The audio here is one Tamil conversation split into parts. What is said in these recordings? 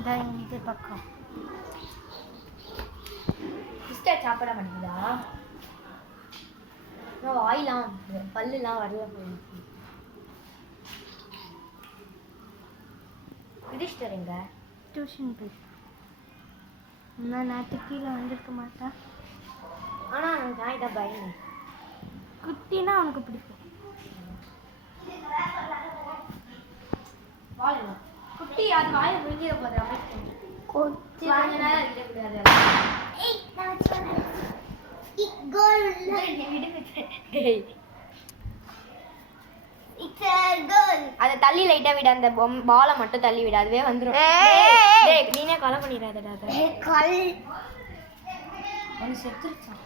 இந்த பக்கம் பிஸ்கட் சாப்பிட மாட்டீங்களா? வாயிலாம் பல்லுலாம் வரல போயிடுச்சு. யுதிஷ்டர் எங்க? டியூஷன் போய் நான் நேற்று கீழே வந்திருக்க மாட்டேன். ஆனால் எனக்கு நாய் தான் பயம். குட்டினா அவனுக்கு பிடிக்கும். வாழணும் குட்டி அது வாயை விழுங்கிட போதும். கொத்தி கொஞ்ச நேரம் இருக்கக்கூடாது. அதை தள்ளி லைட்டா விட, அந்த பாலை மட்டும் தள்ளி விட, அதுவே வந்துடும். நீனே கொலை பண்ணிடாதடா. ஒன்று செத்துருச்சான்.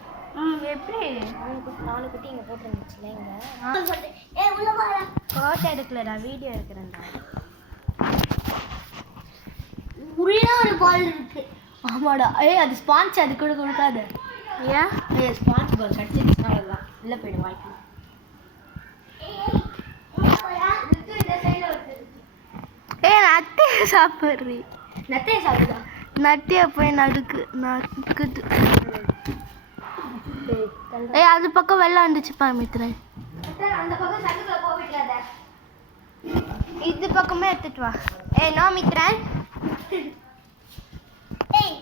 எப்படி 4 குட்டி இங்கே போட்டுருந்துச்சுல. இங்கே ஃபோட்டோ எடுக்கலடா, வீடியோ எடுக்கிறேன்டா. உள்ள ஒரு பால் இருக்கு. ஆமாடா. அது ஸ்பான்ச், அது கூட கொடுக்காது. ஏன் ஸ்பான்ச் பால் கடிச்சிருச்சுன்னா அவ்வளோதான், உள்ளே போயிடும் வாய்க்கு. நத்தையை சாப்பிட்றி. நத்தையை சாப்பிடுதா? நத்தையை போய் நடுக்குது. அது பக்கம் வெள்ளம் வந்துச்சுப்பா மித்ரன். அந்த பக்கம் சட்டுக்குள்ள போவிட்டாத. இது பக்கமே எடுத்துட்டு வா. நோ மித்ரன்.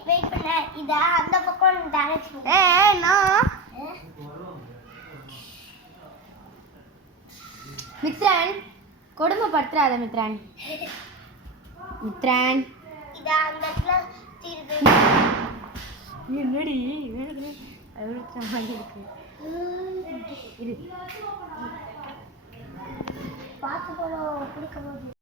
வெயிட் பண்ண. இத அந்த பக்கம் டைரக்ட். நோ மித்ரன், கொடுமைப்படுத்தாத மித்ரன். மித்ரன் இத அந்த இடத்துல தீர்வு. என்னடி அழுத்த மாதிரி இருக்கு. பார்த்து போல பிடிக்க போகுது.